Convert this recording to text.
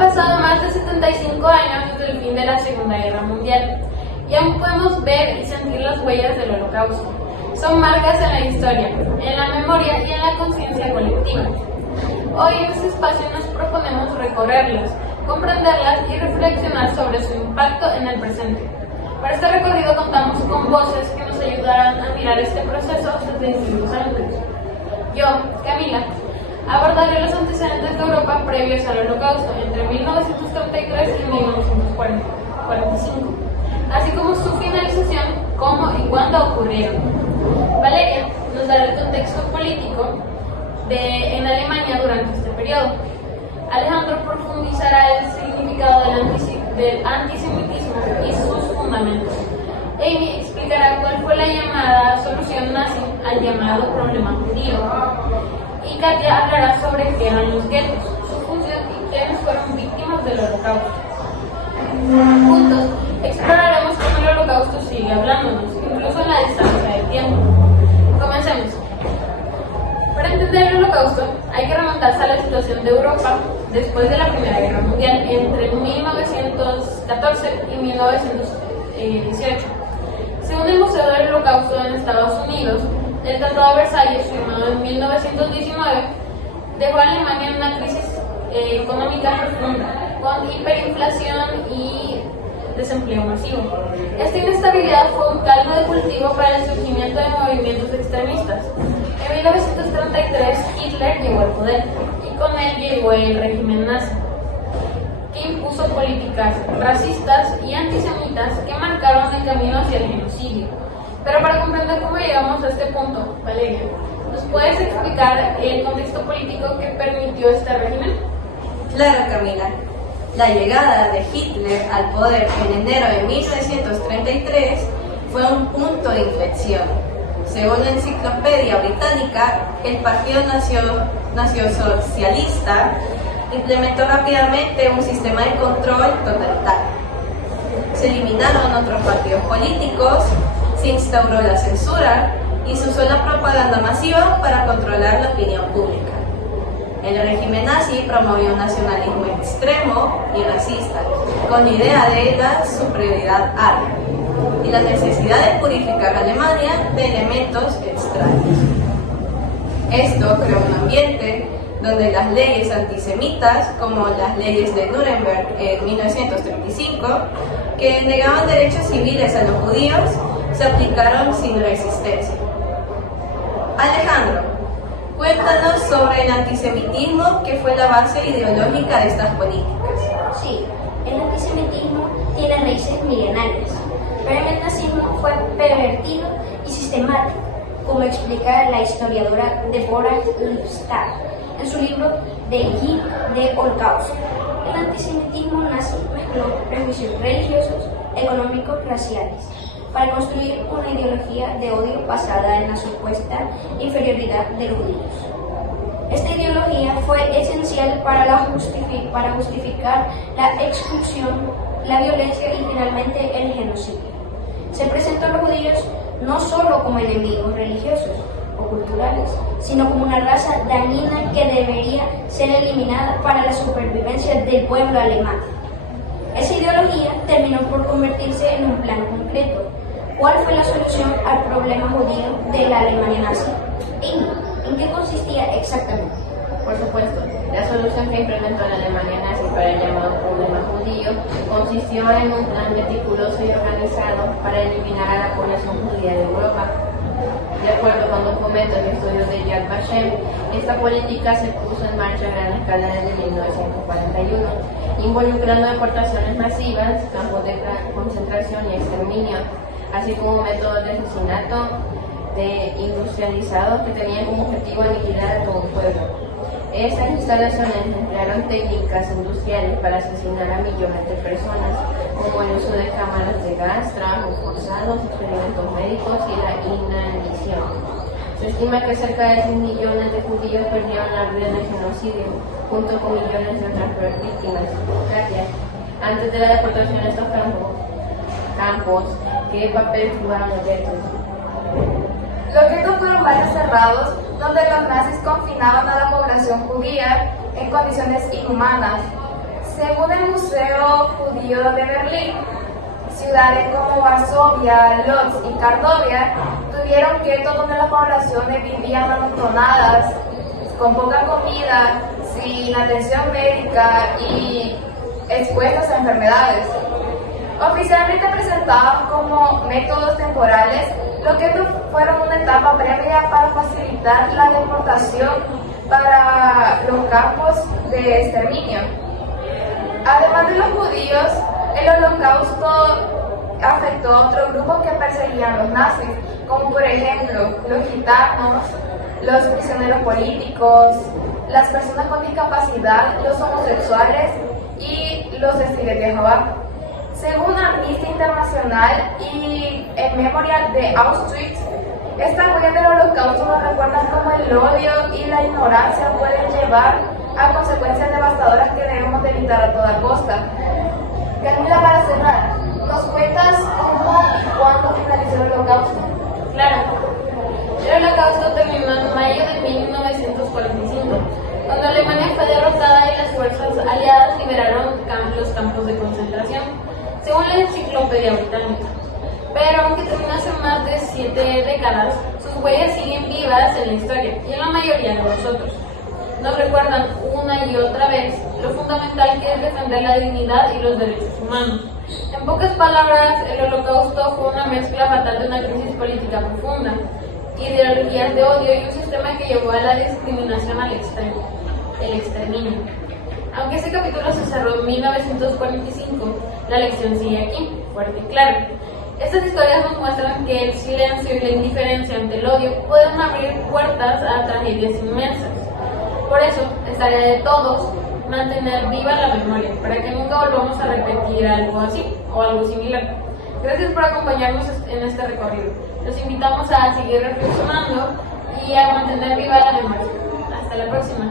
pasado más de 75 años desde el fin de la Segunda Guerra Mundial y aún podemos ver y sentir las huellas del Holocausto. Son marcas en la historia, en la memoria y en la conciencia colectiva. Hoy en este espacio nos proponemos recorrerlas, comprenderlas y reflexionar sobre su impacto en el presente. Para este recorrido contamos con voces que nos ayudarán a mirar este proceso desde distintos ángulos. Yo, Camila, abordaré los antecedentes de Europa previos al Holocausto entre 1933 y 1945, así como su finalización, cómo y cuándo ocurrieron. Valeria nos dará el contexto político en Alemania durante este periodo. Alejandro profundizará el significado del antisemitismo y sus fundamentos. Amy explicará cuál fue la llamada solución nazi al llamado problema judío. Y Katia hablará sobre qué eran los guetos, su función y quiénes fueron víctimas del Holocausto. Juntos exploraremos cómo el Holocausto sigue hablándonos, incluso en la distancia del tiempo. Comencemos. Para entender el Holocausto hay que remontarse a la situación de Europa después de la Primera Guerra Mundial entre 1914 y 1918. Según el Museo del Holocausto en Estados Unidos, el Tratado de Versalles, firmado en 1919, dejó a Alemania en una crisis económica profunda, con hiperinflación y desempleo masivo. Esta inestabilidad fue un caldo de cultivo para el surgimiento de movimientos extremistas. En 1933, Hitler llegó al poder y con él llegó el régimen nazi, que impuso políticas racistas y antisemitas que marcaron el camino hacia el genocidio. Pero para comprender cómo llegamos a este punto, Valeria, ¿nos puedes explicar el contexto político que permitió este régimen? Claro, Camila. La llegada de Hitler al poder en enero de 1933 fue un punto de inflexión. Según la Enciclopedia Británica, el Partido Nacionalsocialista implementó rápidamente un sistema de control totalitario. Se eliminaron otros partidos políticos, se instauró la censura y se usó la propaganda masiva para controlar la opinión pública. El régimen nazi promovió un nacionalismo extremo y racista, con la idea de la superioridad aria y la necesidad de purificar a Alemania de elementos extraños. Esto creó un ambiente donde las leyes antisemitas, como las leyes de Nuremberg en 1935, que negaban derechos civiles a los judíos, se aplicaron sin resistencia. Alejandro, cuéntanos sobre el antisemitismo, que fue la base ideológica de estas políticas. Sí, el antisemitismo tiene raíces milenarias, pero el nazismo fue pervertido y sistemático, como explica la historiadora Deborah Lipstadt en su libro The Guide de Holocausto. El antisemitismo nazi mezcló prejuicios religiosos, económicos, raciales, para construir una ideología de odio basada en la supuesta inferioridad de los judíos. Esta ideología fue esencial para justificar la expulsión, la violencia y finalmente el genocidio. Se presentó a los judíos no solo como enemigos religiosos o culturales, sino como una raza dañina que debería ser eliminada para la supervivencia del pueblo alemán. Esa ideología terminó por convertirse en un plan concreto. ¿Cuál fue la solución al problema judío de la Alemania nazi? ¿En qué consistía exactamente? Por supuesto, la solución que implementó la Alemania nazi para el llamado problema judío consistió en un plan meticuloso y organizado para eliminar a la población judía de Europa. De acuerdo con documentos y estudios de Yad Vashem, esta política se puso en marcha a gran escala desde 1941, involucrando deportaciones masivas, campos de concentración y exterminio, así como métodos de asesinato industrializados que tenían como objetivo aniquilar a todo un pueblo. Esas instalaciones emplearon técnicas industriales para asesinar a millones de personas, como el uso de cámaras de gas, trabajos forzados, experimentos médicos y la inanición. Se estima que cerca de 6 millones de judíos perdieron la vida en el genocidio, junto con millones de otras víctimas. Gracias. Antes de la deportación a estos campos, ¿qué papel jugaron los guetos? Los guetos fueron barrios cerrados donde los nazis confinaban a la población judía en condiciones inhumanas. Según el Museo Judío de Berlín, ciudades como Varsovia, Lodz y Cracovia tuvieron guetos donde las poblaciones vivían amontonadas, con poca comida, sin atención médica y expuestas a enfermedades. Oficialmente presentados como métodos temporales, los guetos fueron una etapa previa para facilitar la deportación para los campos de exterminio. Además de los judíos, el Holocausto afectó a otros grupos que perseguían a los nazis, como por ejemplo los gitanos, los prisioneros políticos, las personas con discapacidad, los homosexuales y los testigos de Jehová. Según Amnistía Internacional y el Memorial de Auschwitz, estas huellas del Holocausto nos recuerdan cómo el odio y la ignorancia pueden llevar a consecuencias devastadoras que debemos de evitar a toda costa. Camila, para cerrar, ¿nos cuentas cómo y cuándo finalizó el Holocausto? Claro, el Holocausto terminó en mayo de 1945, cuando Alemania fue derrotada y las fuerzas aliadas liberaron los campos de concentración, según la Enciclopedia Británica. Pero aunque terminó hace más de 7 décadas, sus huellas siguen vivas en la historia y en la mayoría de nosotros. Nos recuerdan una y otra vez lo fundamental que es defender la dignidad y los derechos humanos. En pocas palabras, el Holocausto fue una mezcla fatal de una crisis política profunda, ideologías de odio y un sistema que llevó a la discriminación al extremo, el exterminio. Aunque este capítulo se cerró en 1945, la lección sigue aquí, fuerte y clara. Estas historias nos muestran que el silencio y la indiferencia ante el odio pueden abrir puertas a tragedias inmensas. Por eso, es tarea de todos mantener viva la memoria, para que nunca volvamos a repetir algo así o algo similar. Gracias por acompañarnos en este recorrido. Los invitamos a seguir reflexionando y a mantener viva la memoria. Hasta la próxima.